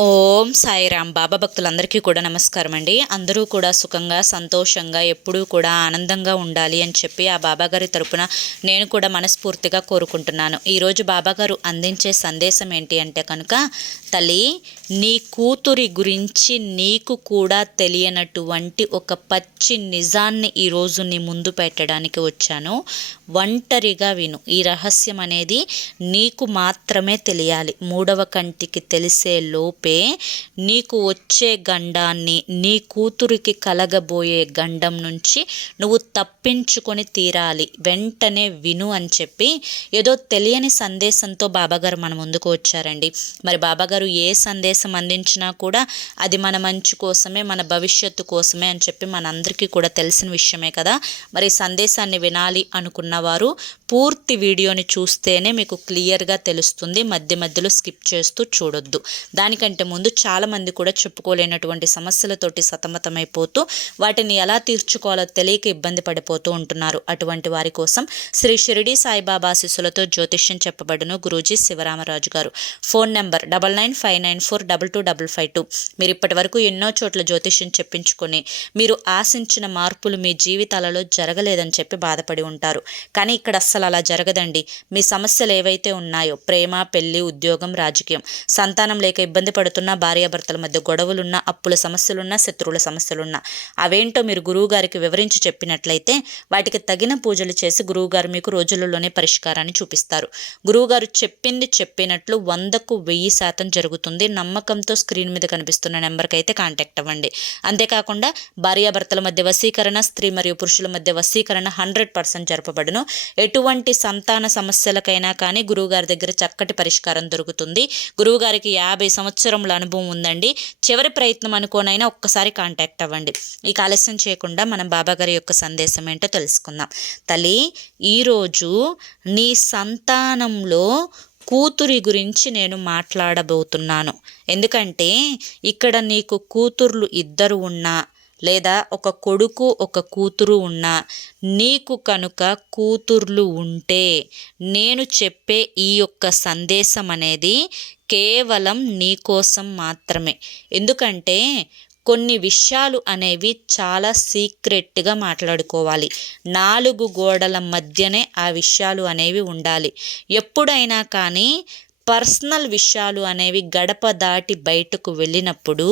Oh. ఓం సాయిరామ్. బాబా భక్తులందరికీ కూడా నమస్కారం అండి. అందరూ కూడా సుఖంగా సంతోషంగా ఎప్పుడూ కూడా ఆనందంగా ఉండాలి అని చెప్పి ఆ బాబాగారి తరపున నేను కూడా మనస్ఫూర్తిగా కోరుకుంటున్నాను. ఈరోజు బాబాగారు అందించే సందేశం ఏంటి అంటే కనుక తల్లి నీ కూతురి గురించి నీకు కూడా తెలియనటువంటి ఒక పచ్చి నిజాన్ని ఈరోజు నీ ముందు పెట్టడానికి వచ్చాను. ఒంటరిగా విను. ఈ రహస్యం అనేది నీకు మాత్రమే తెలియాలి. మూడవ కంటికి తెలిసే లోపే నీకు వచ్చే గండాన్ని నీ కూతురికి కలగబోయే గండం నుంచి నువ్వు తప్పించుకొని తీరాలి. వెంటనే విను అని చెప్పి ఏదో తెలియని సందేశంతో బాబాగారు మన ముందుకు వచ్చారండి. మరి బాబాగారు ఏ సందేశం అందించినా కూడా అది మన మంచి కోసమే మన భవిష్యత్తు కోసమే అని చెప్పి మనందరికీ కూడా తెలిసిన విషయమే కదా. మరి సందేశాన్ని వినాలి అనుకున్న వారు పూర్తి వీడియోని చూస్తేనే మీకు క్లియర్గా తెలుస్తుంది. మధ్య మధ్యలో స్కిప్ చేస్తూ చూడొద్దు. దానికంటే ముందు చాలామంది కూడా చెప్పుకోలేనటువంటి సమస్యలతోటి సతమతమైపోతూ వాటిని ఎలా తీర్చుకోవాలో తెలియక ఇబ్బంది పడిపోతూ ఉంటున్నారు. అటువంటి వారి కోసం శ్రీ షిరిడి సాయిబాబా శిశులతో జ్యోతిష్యం చెప్పబడును గురూజీ శివరామరాజు గారు. Phone number double nine five nine four double two double five two. మీరు ఇప్పటి వరకు ఎన్నో చోట్ల జ్యోతిష్యం చెప్పించుకొని మీరు ఆశించిన మార్పులు మీ జీవితాలలో జరగలేదని చెప్పి బాధపడి ఉంటారు. కానీ ఇక్కడ అస్సలు అలా జరగదండి. మీ సమస్యలు ఏవైతే ఉన్నాయో ప్రేమ పెళ్ళి ఉద్యోగం రాజకీయం సంతానం లేక ఇబ్బంది పడుతున్న భార్యాభర్తల మధ్య గొడవలున్నా అప్పుల సమస్యలున్నా శత్రువుల సమస్యలున్నా అవేంటో మీరు గురువుగారికి వివరించి చెప్పినట్లయితే వాటికి తగిన పూజలు చేసి గురువుగారు మీకు రోజులలోనే పరిష్కారాన్ని చూపిస్తారు. గురువుగారు చెప్పింది చెప్పినట్లు వందకు వెయ్యి శాతం జరుగుతుంది. నమ్మకంతో స్క్రీన్ మీద కనిపిస్తున్న నెంబర్కి అయితే కాంటాక్ట్ అవ్వండి. అంతేకాకుండా భార్యాభర్తల మధ్య వశీకరణ స్త్రీ మరియు పురుషుల మధ్య వశీకరణ హండ్రెడ్ పర్సెంట్ జరపబడును. ఎటువంటి సంతాన సమస్యలకైనా కానీ గురువుగారి దగ్గర చక్కటి పరిష్కారం దొరుకుతుంది. గురువుగారికి యాభై సంవత్సరముల అనుభవం ఉందండి. చివరి ప్రయత్నం అనుకోనైనా ఒక్కసారి కాంటాక్ట్ అవ్వండి. ఇక ఆలస్యం చేయకుండా మనం బాబాగారి యొక్క సందేశం ఏంటో తెలుసుకుందాం. తల్లి ఈరోజు నీ సంతానంలో కూతురి గురించి నేను మాట్లాడబోతున్నాను. ఎందుకంటే ఇక్కడ నీకు కూతుర్లు ఇద్దరు ఉన్నా లేదా ఒక కొడుకు ఒక కూతురు ఉన్నా నీకు కనుక కూతుర్లు ఉంటే నేను చెప్పే ఈ యొక్క సందేశం అనేది కేవలం నీకోసం మాత్రమే. ఎందుకంటే కొన్ని విషయాలు అనేవి చాలా సీక్రెట్గా మాట్లాడుకోవాలి. నాలుగు గోడల మధ్యనే ఆ విషయాలు అనేవి ఉండాలి. ఎప్పుడైనా కానీ పర్సనల్ విషయాలు అనేవి గడప దాటి బయటకు వెళ్ళినప్పుడు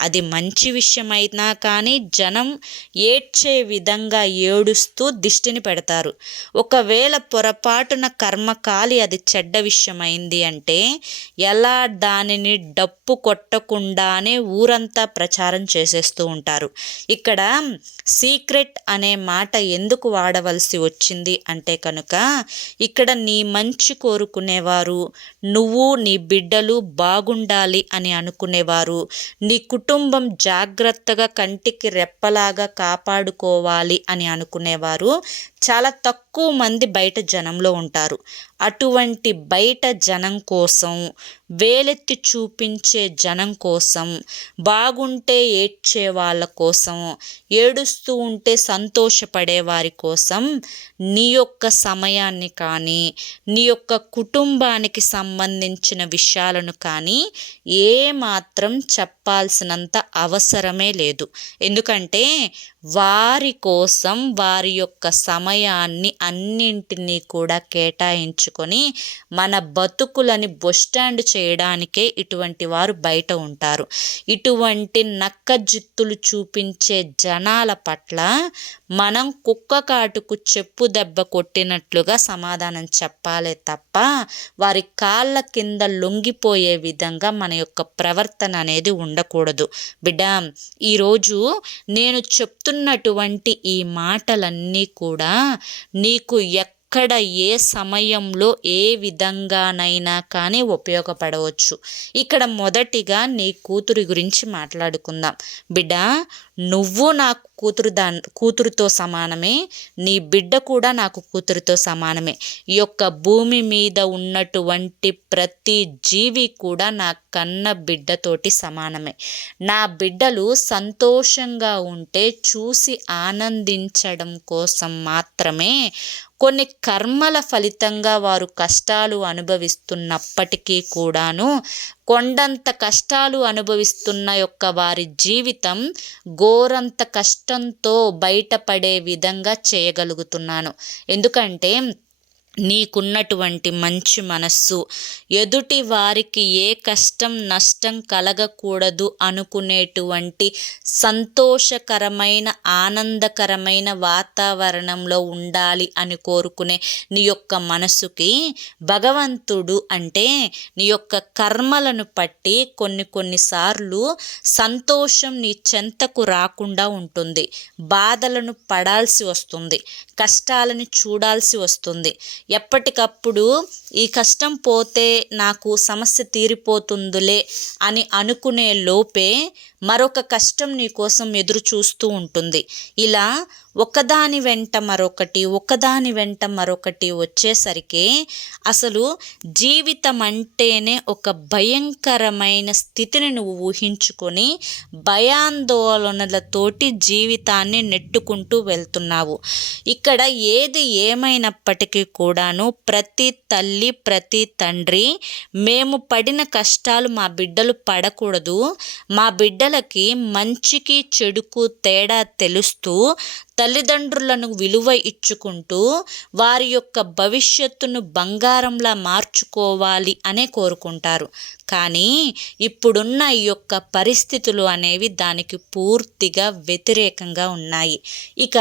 అది మంచి విషయమైనా కానీ జనం ఏడ్చే విధంగా ఏడుస్తూ దిష్టిని పెడతారు. ఒకవేళ పొరపాటున కర్మకాలి అది చెడ్డ విషయమైంది అంటే ఎలా దానిని డప్పు కొట్టకుండానే ఊరంతా ప్రచారం చేసేస్తూ ఉంటారు. ఇక్కడ సీక్రెట్ అనే మాట ఎందుకు వాడవలసి వచ్చింది అంటే కనుక ఇక్కడ నీ మంచి కోరుకునేవారు నువ్వు నీ బిడ్డలు బాగుండాలి అని అనుకునేవారు నీ కుటుంబం జాగ్రత్తగా కంటికి రెప్పలాగా కాపాడుకోవాలి అని అనుకునేవారు చాలా తక్కువ మంది బయట జనంలో ఉంటారు. అటువంటి బయట జనం కోసం వేలెత్తి చూపించే జనం కోసం బాగుంటే ఏడ్చే వాళ్ళ కోసం ఏడుస్తూ ఉంటే సంతోషపడే వారి కోసం నీ యొక్క సమయాన్ని కానీ నీ యొక్క కుటుంబానికి సంబంధించిన విషయాలను కానీ ఏ మాత్రం చెప్పాల్సినంత అవసరమే లేదు. ఎందుకంటే వారి కోసం వారి యొక్క సమయాన్ని అన్నింటినీ కూడా కేటాయించుకొని మన బతుకులని బొస్టాండ్ చేయడానికే ఇటువంటి వారు బయట ఉంటారు. ఇటువంటి నక్క జిత్తులు చూపించే జనాల పట్ల మనం కుక్క కాటుకు చెప్పు దెబ్బ కొట్టినట్లుగా సమాధానం చెప్పాలే తప్ప వారి కాళ్ళ కింద లొంగిపోయే విధంగా మన యొక్క ప్రవర్తన అనేది ఉండకూడదు. బిడ్డ ఈరోజు నేను చెప్తున్నటువంటి ఈ మాటలన్నీ కూడా నీ నీకు ఎక్క ఎక్కడ ఏ సమయంలో ఏ విధంగానైనా కానీ ఉపయోగపడవచ్చు. ఇక్కడ మొదటిగా నీ కూతురి గురించి మాట్లాడుకుందాం. బిడ్డ నువ్వు నాకు కూతురు దా కూతురుతో సమానమే నీ బిడ్డ కూడా నాకు కూతురుతో సమానమే. ఈ యొక్క భూమి మీద ఉన్నటువంటి ప్రతి జీవి కూడా నా కన్న బిడ్డతోటి సమానమే. నా బిడ్డలు సంతోషంగా ఉంటే చూసి ఆనందించడం కోసం మాత్రమే కొన్ని కర్మల ఫలితంగా వారు కష్టాలు అనుభవిస్తున్నప్పటికీ కూడాను కొండంత కష్టాలు అనుభవిస్తున్న యొక్క వారి జీవితం ఘోరంత కష్టంతో బయటపడే విధంగా చేయగలుగుతున్నాను. ఎందుకంటే నీకున్నటువంటి మంచి మనస్సు. ఎదుటి వారికి ఏ కష్టం నష్టం కలగకూడదు అనుకునేటువంటి సంతోషకరమైన ఆనందకరమైన వాతావరణంలో ఉండాలి అని కోరుకునే నీ యొక్క మనసుకి భగవంతుడు అంటే నీ యొక్క కర్మలను పట్టి కొన్ని కొన్నిసార్లు సంతోషం నీ చెంతకు రాకుండా ఉంటుంది. బాధలను పడాల్సి వస్తుంది. కష్టాలను చూడాల్సి వస్తుంది. ఎప్పటికప్పుడు ఈ కష్టం పోతే నాకు సమస్య తీరిపోతుందిలే అని అనుకునే లోపే మరొక కష్టం నీ కోసం ఎదురు చూస్తూ ఉంటుంది. ఇలా ఒకదాని వెంట మరొకటి ఒకదాని వెంట మరొకటి వచ్చేసరికి అసలు జీవితం అంటేనే ఒక భయంకరమైన స్థితిని నువ్వు ఊహించుకొని భయాందోళనలతోటి జీవితాన్ని నెట్టుకుంటూ వెళ్తున్నావు. ఇక్కడ ఏది ఏమైనప్పటికీ కూడాను ప్రతి తల్లి ప్రతి తండ్రి మేము పడిన కష్టాలు మా బిడ్డలు పడకూడదు. మా బిడ్డలకి మంచికి చెడుకు తేడా తెలుస్తూ తల్లిదండ్రులను విలువ ఇచ్చుకుంటూ వారి యొక్క భవిష్యత్తును బంగారంలా మార్చుకోవాలి అనే కోరుకుంటారు. కానీ ఇప్పుడున్న ఈ యొక్క పరిస్థితులు అనేవి దానికి పూర్తిగా వ్యతిరేకంగా ఉన్నాయి. ఇక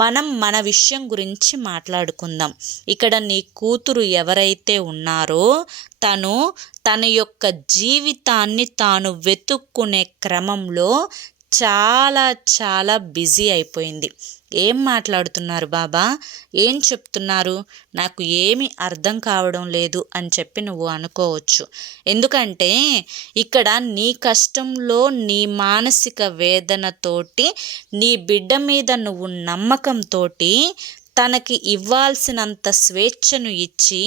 మనం మన విషయం గురించి మాట్లాడుకుందాం. ఇక్కడ నీ కూతురు ఎవరైతే ఉన్నారో తను తన యొక్క జీవితాన్ని తాను వెతుక్కునే క్రమంలో చాలా చాలా బిజీ అయిపోయింది. ఏం మాట్లాడుతున్నారు బాబా? ఏం చెప్తున్నారు? నాకు ఏమి అర్థం కావడం లేదు అని చెప్పి నువ్వు అనుకోవచ్చు. ఎందుకంటే ఇక్కడ నీ కష్టంలో నీ మానసిక వేదనతోటి నీ బిడ్డ మీద నువ్వు నమ్మకంతో తనకి ఇవ్వాల్సినంత స్వేచ్ఛను ఇచ్చి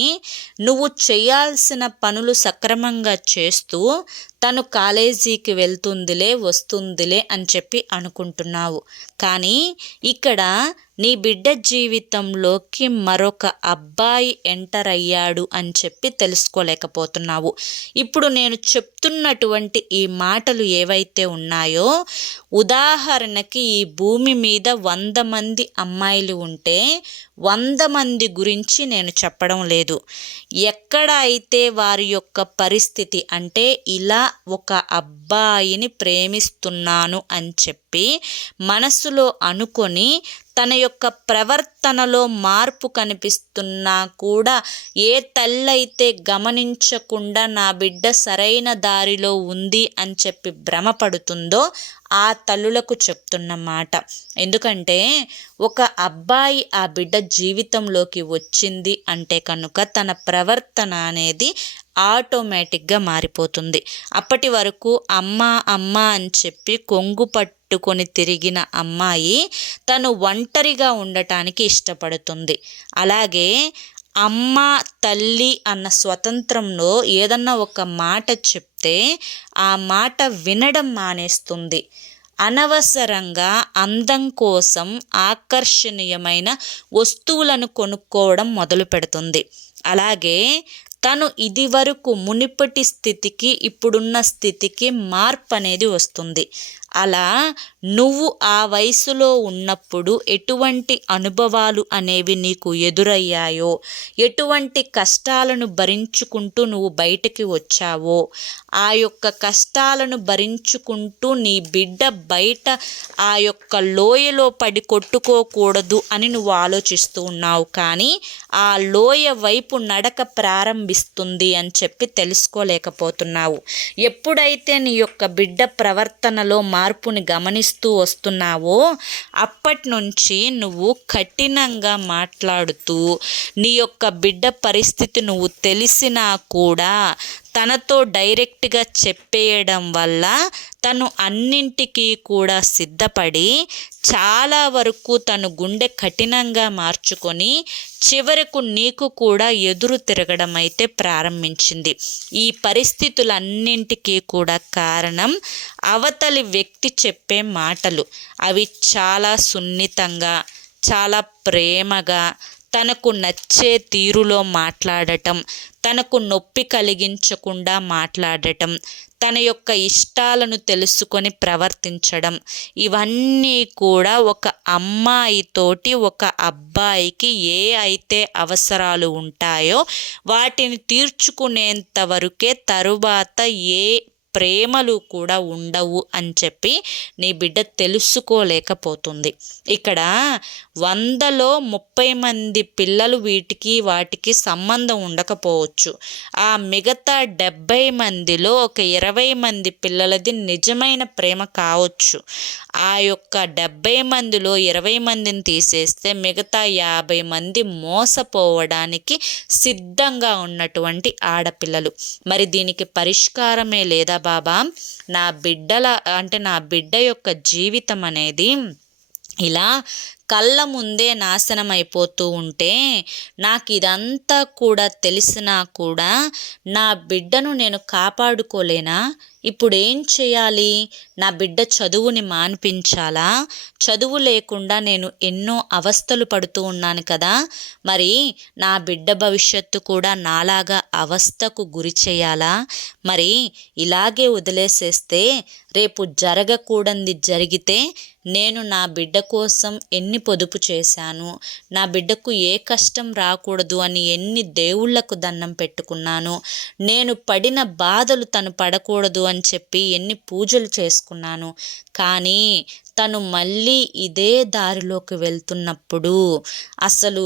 నువ్వు చేయాల్సిన పనులు సక్రమంగా చేస్తూ తను కాలేజీకి వెళ్తుందిలే వస్తుందిలే అని చెప్పి అనుకుంటున్నావు. కానీ ఇక్కడ నీ బిడ్డ జీవితంలోకి మరొక అబ్బాయి ఎంటర్ అయ్యాడు అని చెప్పి తెలుసుకోలేకపోతున్నావు. ఇప్పుడు నేను చెప్తున్నటువంటి ఈ మాటలు ఏవైతే ఉన్నాయో ఉదాహరణకి ఈ భూమి మీద వంద మంది అమ్మాయిలు ఉంటే వంద మంది గురించి నేను చెప్పడం లేదు. ఎక్కడ అయితే వారి యొక్క పరిస్థితి అంటే ఇలా ఒక అబ్బాయిని ప్రేమిస్తున్నాను అని చెప్పి మనసులో అనుకొని తన యొక్క ప్రవర్తనలో మార్పు కనిపిస్తున్నా కూడా ఏ తల్లైతే గమనించకుండా నా బిడ్డ సరైన దారిలో ఉంది అని చెప్పి భ్రమపడుతుందో ఆ తల్లులకు చెప్తున్న మాట. ఎందుకంటే ఒక అబ్బాయి ఆ బిడ్డ జీవితంలోకి వచ్చింది అంటే కనుక తన ప్రవర్తన అనేది ఆటోమేటిక్గా మారిపోతుంది. అప్పటి వరకు అమ్మ అమ్మ అని చెప్పి కొంగు పట్టుకొని తిరిగిన అమ్మాయి తను ఒంటరిగా ఉండటానికి ఇష్టపడుతుంది. అలాగే అమ్మ తల్లి అన్న స్వతంత్రంలో ఏదన్నా ఒక మాట చెప్తే ఆ మాట వినడం మానేస్తుంది. అనవసరంగా అందం కోసం ఆకర్షణీయమైన వస్తువులను కొనుక్కోవడం మొదలు పెడుతుంది అలాగే తను ఇది వరకు మునిపటి స్థితికి ఇప్పుడున్న స్థితికి మార్పు అనేది వస్తుంది. అలా నువ్వు ఆ వయసులో ఉన్నప్పుడు ఎటువంటి అనుభవాలు అనేవి నీకు ఎదురయ్యాయో? ఎటువంటి కష్టాలను భరించుకుంటూ నువ్వు బయటికి వచ్చావో? ఆ యొక్క కష్టాలను భరించుకుంటూ నీ బిడ్డ బయట ఆ యొక్క లోయలో పడి కొట్టుకోకూడదు అని నువ్వు ఆలోచిస్తూ ఉన్నావు. కానీ ఆ లోయ వైపు నడక ప్రారంభిస్తుంది అని చెప్పి తెలుసుకోలేకపోతున్నావు. ఎప్పుడైతే నీ యొక్క బిడ్డ ప్రవర్తనలో మార్పుని గమనిస్తూ వస్తున్నావో అప్పటి నుంచి నువ్వు కఠినంగా మాట్లాడుతూ నీ యొక్క బిడ్డ పరిస్థితి నువ్వు తెలిసినా కూడా తనతో డైరెక్ట్గా చెప్పేయడం వల్ల తను అన్నింటికీ కూడా సిద్ధపడి చాలా వరకు తను గుండె కఠినంగా మార్చుకొని చివరకు నీకు కూడా ఎదురు తిరగడం అయితే ప్రారంభించింది. ఈ పరిస్థితులన్నింటికీ కూడా కారణం అవతలి వ్యక్తి చెప్పే మాటలు. అవి చాలా సున్నితంగా చాలా ప్రేమగా తనకు నచ్చే తీరులో మాట్లాడటం తనకు నొప్పి కలిగించకుండా మాట్లాడటం తన యొక్క ఇష్టాలను తెలుసుకొని ప్రవర్తించడం ఇవన్నీ కూడా ఒక అమ్మాయితోటి ఒక అబ్బాయికి ఏ అయితే అవసరాలు ఉంటాయో వాటిని తీర్చుకునేంత వరకే తరువాత ఏ ప్రేమలు కూడా ఉండవు అని చెప్పి నీ బిడ్డ తెలుసుకోలేకపోతుంది. ఇక్కడ వందలో ముప్పై మంది పిల్లలు వీటికి వాటికి సంబంధం ఉండకపోవచ్చు. ఆ మిగతా డెబ్భై మందిలో ఒక ఇరవై మంది పిల్లలది నిజమైన ప్రేమ కావచ్చు. ఆ యొక్క డెబ్భై మందిలో ఇరవై మందిని తీసేస్తే మిగతా యాభై మంది మోసపోవడానికి సిద్ధంగా ఉన్నటువంటి ఆడపిల్లలు. మరి దీనికి పరిష్కారమే లేదా బాబా? నా బిడ్డల అంటే నా బిడ్డ యొక్క జీవితం అనేది ఇలా కళ్ళ ముందే నాశనం అయిపోతూ ఉంటే నాకు ఇదంతా కూడా తెలిసినా కూడా నా బిడ్డను నేను కాపాడుకోలేనా? ఇప్పుడు ఏం చేయాలి? నా బిడ్డ చదువుని మాన్పించాలా? చదువు లేకుండా నేను ఎన్నో అవస్థలు పడుతూ ఉన్నాను కదా. మరి నా బిడ్డ భవిష్యత్తు కూడా నాలాగా అవస్థకు గురి చేయాలా? మరి ఇలాగే వదిలేసేస్తే రేపు జరగకూడంది జరిగితే నేను నా బిడ్డ కోసం ఎన్ని పొదుపు చేశాను? నా బిడ్డకు ఏ కష్టం రాకూడదు అని ఎన్ని దేవుళ్ళకు దండం పెట్టుకున్నాను? నేను పడిన బాధలు తను పడకూడదు అని అని చెప్పి ఎన్ని పూజలు చేసుకున్నాను. కానీ తను మళ్ళీ ఇదే దారిలోకి వెళ్తున్నప్పుడు అసలు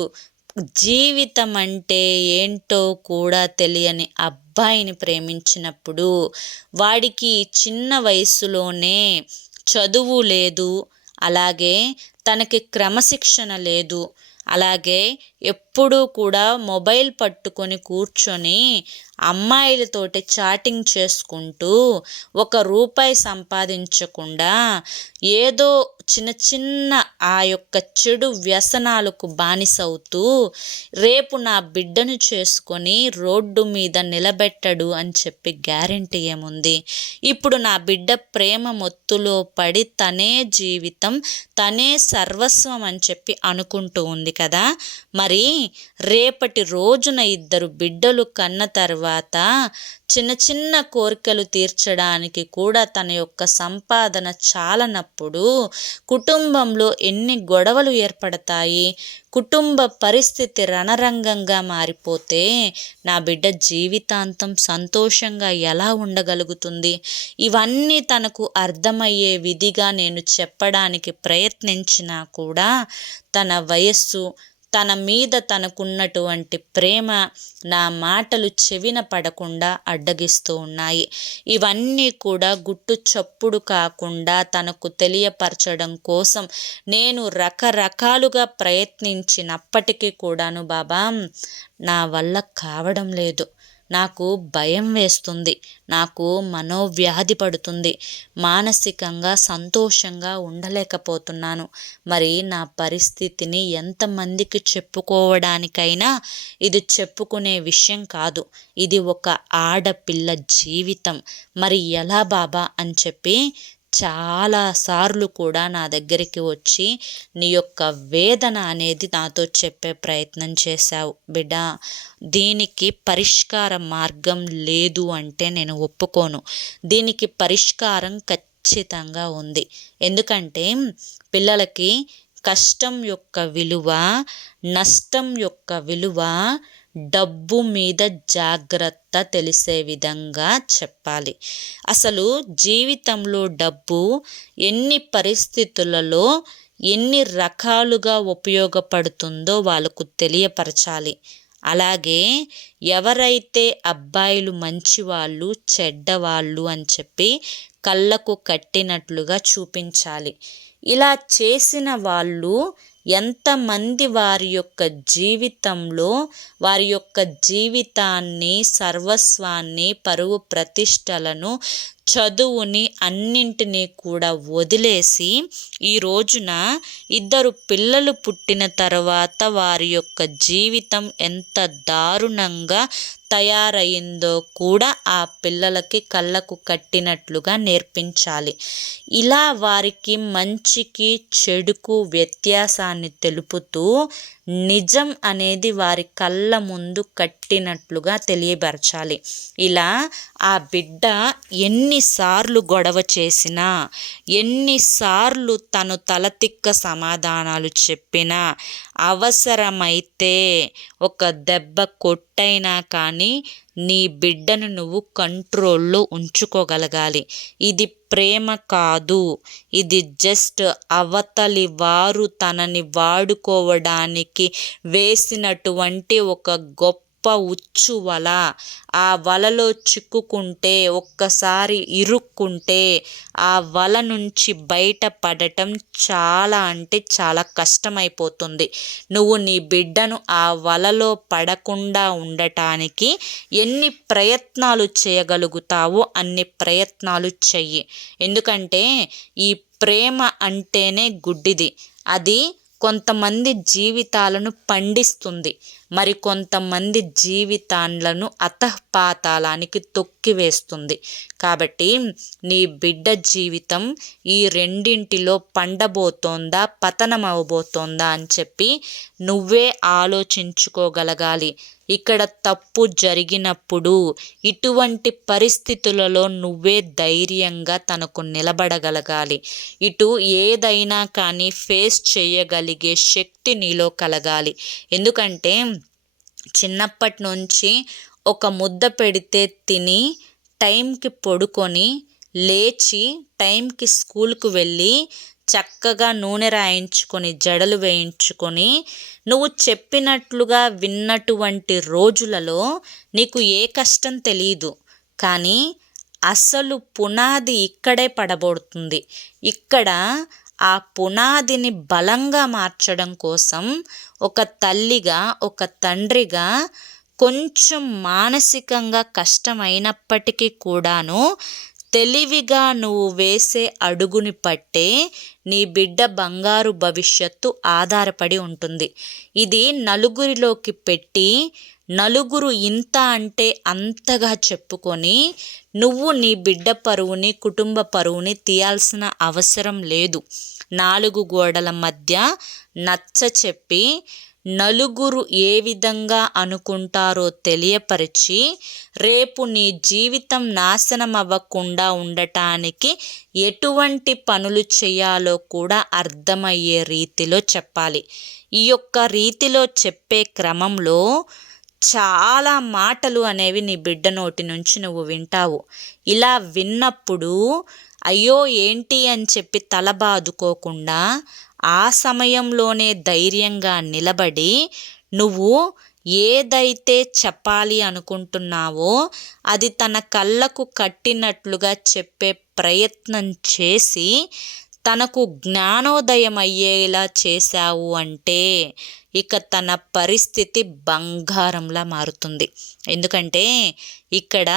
జీవితం అంటే ఏంటో కూడా తెలియని అబ్బాయిని ప్రేమించినప్పుడు వాడికి చిన్న వయసులోనే చదువు లేదు అలాగే తనకి క్రమశిక్షణ లేదు అలాగే ఎప్పుడూ కూడా మొబైల్ పట్టుకొని కూర్చొని అమ్మాయిలతోటి చాటింగ్ చేసుకుంటూ ఒక రూపాయి సంపాదించకుండా ఏదో చిన్న చిన్న ఆ యొక్క చెడు వ్యసనాలకు బానిసవుతూ రేపు నా బిడ్డను చేసుకొని రోడ్డు మీద నిలబెట్టడు అని చెప్పి గ్యారంటీ ఏముంది? ఇప్పుడు నా బిడ్డ ప్రేమ మొత్తులో పడి తనే జీవితం తనే సర్వస్వం అని చెప్పి అనుకుంటూ ఉంది కదా? మరి రేపటి రోజున ఇద్దరు బిడ్డలు కన్న తర్వాత చిన్న చిన్న కోరికలు తీర్చడానికి కూడా తన యొక్క సంపాదన చాలనప్పుడు కుటుంబంలో ఎన్ని గొడవలు ఏర్పడతాయి కుటుంబ పరిస్థితి రణరంగంగా మారిపోతే నా బిడ్డ జీవితాంతం సంతోషంగా ఎలా ఉండగలుగుతుంది? ఇవన్నీ తనకు అర్థమయ్యే విధిగా నేను చెప్పడానికి ప్రయత్నించినా కూడా తన వయస్సు తన మీద తనకున్నటువంటి ప్రేమ నా మాటలు చెవిన పడకుండా అడ్డగిస్తూ ఉన్నాయి. ఇవన్నీ కూడా గుట్టు చప్పుడు కాకుండా తనకు తెలియపరచడం కోసం నేను రకరకాలుగా ప్రయత్నించినప్పటికీ కూడాను బాబా నా వల్ల కావడం లేదు. నాకు భయం వేస్తుంది నాకు మనోవ్యాధి పడుతుంది మానసికంగా సంతోషంగా ఉండలేకపోతున్నాను. మరి నా పరిస్థితిని ఎంతమందికి చెప్పుకోవడానికైనా ఇది చెప్పుకునే విషయం కాదు. ఇది ఒక ఆడపిల్ల జీవితం. మరి ఎలా బాబా అని చెప్పి చాలా సార్లు కూడా నా దగ్గరికి వచ్చి నీ యొక్క వేదన అనేది నాతో చెప్పే ప్రయత్నం చేశావు. బిడ్డ దీనికి పరిష్కార మార్గం లేదు అంటే నేను ఒప్పుకోను. దీనికి పరిష్కారం ఖచ్చితంగా ఉంది. ఎందుకంటే పిల్లలకి కష్టం యొక్క విలువ నష్టం యొక్క విలువ డబ్బు మీద జాగ్రత్త తెలిసే విధంగా చెప్పాలి. అసలు జీవితంలో డబ్బు ఎన్ని పరిస్థితులలో ఎన్ని రకాలుగా ఉపయోగపడుతుందో వాళ్ళకు తెలియపరచాలి. అలాగే ఎవరైతే అబ్బాయిలు మంచివాళ్ళు చెడ్డవాళ్ళు అని చెప్పి కళ్ళకు కట్టినట్లుగా చూపించాలి. ఇలా చేసిన వాళ్ళు ఎంతమంది వారి యొక్క జీవితంలో వారి యొక్క జీవితాన్ని సర్వస్వాన్ని పరువు ప్రతిష్టలను చదువుని అన్నింటినీ కూడా వదిలేసి ఈ రోజున ఇద్దరు పిల్లలు పుట్టిన తర్వాత వారి యొక్క జీవితం ఎంత దారుణంగా తయారయిందో కూడా ఆ పిల్లలకి కళ్ళకు కట్టినట్లుగా నేర్పించాలి. ఇలా వారికి మంచికి చెడుకు వ్యత్యాసాన్ని తెలుపుతూ నిజం అనేది వారి కళ్ళ ముందు కట్టినట్లుగా తెలియపరచాలి ఇలా ఆ బిడ్డ ఎన్నిసార్లు గొడవ చేసినా ఎన్నిసార్లు తను తలతిక్క సమాధానాలు చెప్పినా అవసరమైతే ఒక దెబ్బ కొట్టైనా కానీ నీ బిడ్డను నువ్వు కంట్రోల్లో ఉంచుకోగలగాలి. ఇది ప్రేమ కాదు. ఇది జస్ట్ అవతలి వారు తనని వాడుకోవడానికి వేసినటువంటి ఒక గొప్ప ఉచ్చు వల ఆ వలలో చిక్కుకుంటే ఒక్కసారి ఇరుక్కుంటే ఆ వల నుంచి బయటపడటం చాలా అంటే చాలా కష్టమైపోతుంది. నువ్వు నీ బిడ్డను ఆ వలలో పడకుండా ఉండటానికి ఎన్ని ప్రయత్నాలు చేయగలుగుతావో అన్ని ప్రయత్నాలు చెయ్యి. ఎందుకంటే ఈ ప్రేమ అంటేనే గుడ్డిది. అది కొంతమంది జీవితాలను పండిస్తుంది. మరి కొంతమంది జీవితాలను అతపాతాలానికి తొక్కివేస్తుంది. కాబట్టి నీ బిడ్డ జీవితం ఈ రెండింటిలో పండబోతోందా పతనం అవబోతోందా అని చెప్పి నువ్వే ఆలోచించుకోగలగాలి. ఇక్కడ తప్పు జరిగినప్పుడు ఇటువంటి పరిస్థితులలో నువ్వే ధైర్యంగా తనకు నిలబడగలగాలి. ఇటు ఏదైనా కానీ ఫేస్ చేయగలిగే శక్తి నీలో కలగాలి. ఎందుకంటే చిన్నప్పటి నుంచి ఒక ముద్ద పెడితే తిని టైంకి పడుకొని లేచి టైంకి స్కూల్కు వెళ్ళి చక్కగా నూనె రాయించుకొని జడలు వేయించుకొని నువ్వు చెప్పినట్లుగా విన్నటువంటి రోజులలో నీకు ఏ కష్టం తెలియదు కానీ అసలు పునాది ఇక్కడే పడబడుతుంది. ఇక్కడ ఆ పునాదిని బలంగా మార్చడం కోసం ఒక తల్లిగా ఒక తండ్రిగా కొంచెం మానసికంగా కష్టమైనప్పటికీ కూడాను తెలివిగా నువ్వు వేసే అడుగుని పట్టే నీ బిడ్డ బంగారు భవిష్యత్తు ఆధారపడి ఉంటుంది. ఇది నలుగురిలోకి పెట్టి నలుగురు ఇంత అంటే అంతగా చెప్పుకొని నువ్వు నీ బిడ్డ పరువుని కుటుంబ పరువుని తీయాల్సిన అవసరం లేదు. నాలుగు గోడల మధ్య నచ్చ చెప్పి నలుగురు ఏ విధంగా అనుకుంటారో తెలియపరిచి రేపు నీ జీవితం నాశనం అవ్వకుండా ఉండటానికి ఎటువంటి పనులు చేయాలో కూడా అర్థమయ్యే రీతిలో చెప్పాలి. ఈ యొక్క రీతిలో చెప్పే క్రమంలో చాలా మాటలు అనేవి నీ బిడ్డ నోటి నుంచి నువ్వు వింటావు. ఇలా విన్నప్పుడు అయ్యో ఏంటి అని చెప్పి తల బాదుకోకుండా ఆ సమయంలోనే ధైర్యంగా నిలబడి నువ్వు ఏదైతే చెప్పాలి అనుకుంటున్నావో అది తన కళ్ళకు కట్టినట్లుగా చెప్పే ప్రయత్నం చేసి తనకు జ్ఞానోదయం అయ్యేలా చేశావు అంటే ఇక తన పరిస్థితి బంగారంలా మారుతుంది. ఎందుకంటే ఇక్కడ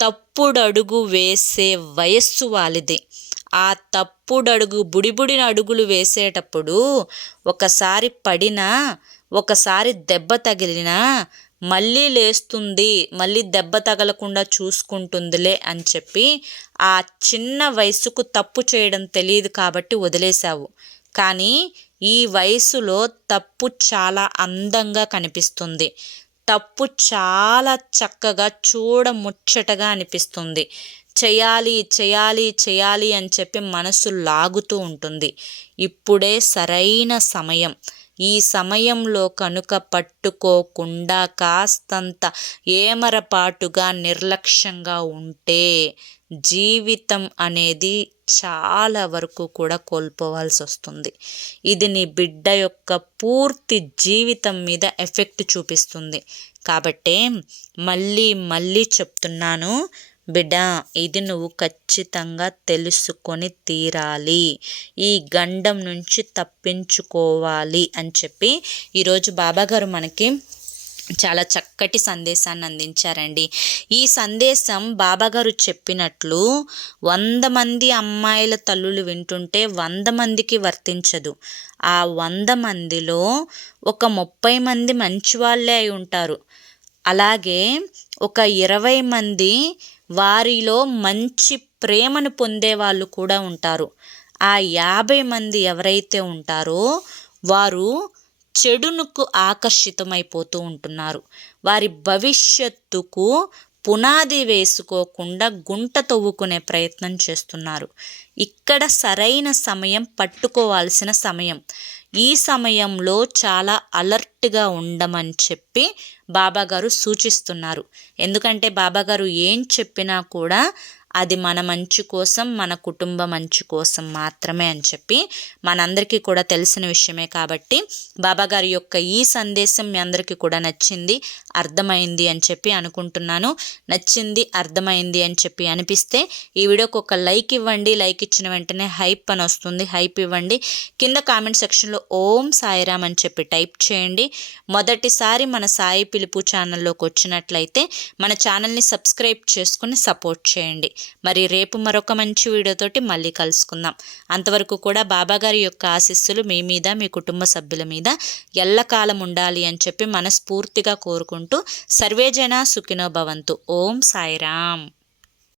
తప్పుడడుగు వేసే వయస్సు వాలిది ఆ తప్పుడడుగు బుడిబుడిన అడుగులు వేసేటప్పుడు ఒకసారి పడినా ఒకసారి దెబ్బ తగిలినా మళ్ళీ లేస్తుంది మళ్ళీ దెబ్బ తగలకుండా చూసుకుంటుందిలే అని చెప్పి ఆ చిన్న వయసుకు తప్పు చేయడం తెలియదు కాబట్టి వదిలేశావు. కానీ ఈ వయసులో తప్పు చాలా అందంగా కనిపిస్తుంది. తప్పు చాలా చక్కగా చూడముచ్చటగా అనిపిస్తుంది. చేయాలి చేయాలి చేయాలి అని చెప్పి మనసు లాగుతూ ఉంటుంది. ఇప్పుడే సరైన సమయం. ఈ సమయంలో కనుక పట్టుకోకుండా కాస్తంత ఏమరపాటుగా నిర్లక్ష్యంగా ఉంటే జీవితం అనేది చాలా వరకు కూడా కోల్పోవాల్సి వస్తుంది. ఇది నీ బిడ్డ యొక్క పూర్తి జీవితం మీద ఎఫెక్ట్ చూపిస్తుంది. కాబట్టే మళ్ళీ మళ్ళీ చెప్తున్నాను బిడ్డా ఇది నువ్వు ఖచ్చితంగా తెలుసుకొని తీరాలి. ఈ గండం నుంచి తప్పించుకోవాలి అని చెప్పి ఈరోజు బాబాగారు మనకి చాలా చక్కటి సందేశాన్ని అందించారండి. ఈ సందేశం బాబాగారు చెప్పినట్లు వంద మంది అమ్మాయిల తల్లులు వింటుంటే వంద మందికి వర్తించదు. ఆ వంద మందిలో ఒక ముప్పై మంది మంచి వాళ్ళే అయి ఉంటారు. అలాగే ఒక ఇరవై మంది వారిలో మంచి ప్రేమను పొందే వాళ్ళు కూడా ఉంటారు. ఆ యాభై మంది ఎవరైతే ఉంటారో వారు చెడునుకు ఆకర్షితమైపోతూ ఉంటున్నారు. వారి భవిష్యత్తుకు పునాది వేసుకోకుండా గుంట తవ్వుకునే ప్రయత్నం చేస్తున్నారు. ఇక్కడ సరైన సమయం పట్టుకోవాల్సిన సమయం. ఈ సమయంలో చాలా అలర్ట్గా ఉండమని చెప్పి బాబాగారు సూచిస్తున్నారు. ఎందుకంటే బాబాగారు ఏం చెప్పినా కూడా అది మన మంచి కోసం మన కుటుంబ మంచి కోసం మాత్రమే అని చెప్పి మనందరికీ కూడా తెలిసిన విషయమే కాబట్టి బాబాగారి యొక్క ఈ సందేశం మీ అందరికీ కూడా నచ్చింది అర్థమైంది అని చెప్పి అనుకుంటున్నాను. నచ్చింది అర్థమైంది అని చెప్పి అనిపిస్తే ఈ వీడియోకి ఒక లైక్ ఇవ్వండి. లైక్ ఇచ్చిన వెంటనే హైప్ అని వస్తుంది. హైప్ ఇవ్వండి. కింద కామెంట్ సెక్షన్లో ఓం సాయిరామ్ అని చెప్పి టైప్ చేయండి. మొదటిసారి మన సాయి పిలుపు ఛానల్లోకి వచ్చినట్లయితే మన ఛానల్ని సబ్స్క్రైబ్ చేసుకుని సపోర్ట్ చేయండి. మరి రేపు మరొక మంచి వీడియోతోటి మళ్ళీ కలుసుకుందాం. అంతవరకు కూడా బాబాగారి యొక్క ఆశీస్సులు మీ మీద మీ కుటుంబ సభ్యుల మీద ఎల్లకాలం ఉండాలి అని చెప్పి మనస్ఫూర్తిగా కోరుకుంటూ సర్వేజన సుఖినో భవంతు. ఓం సాయిరామ్.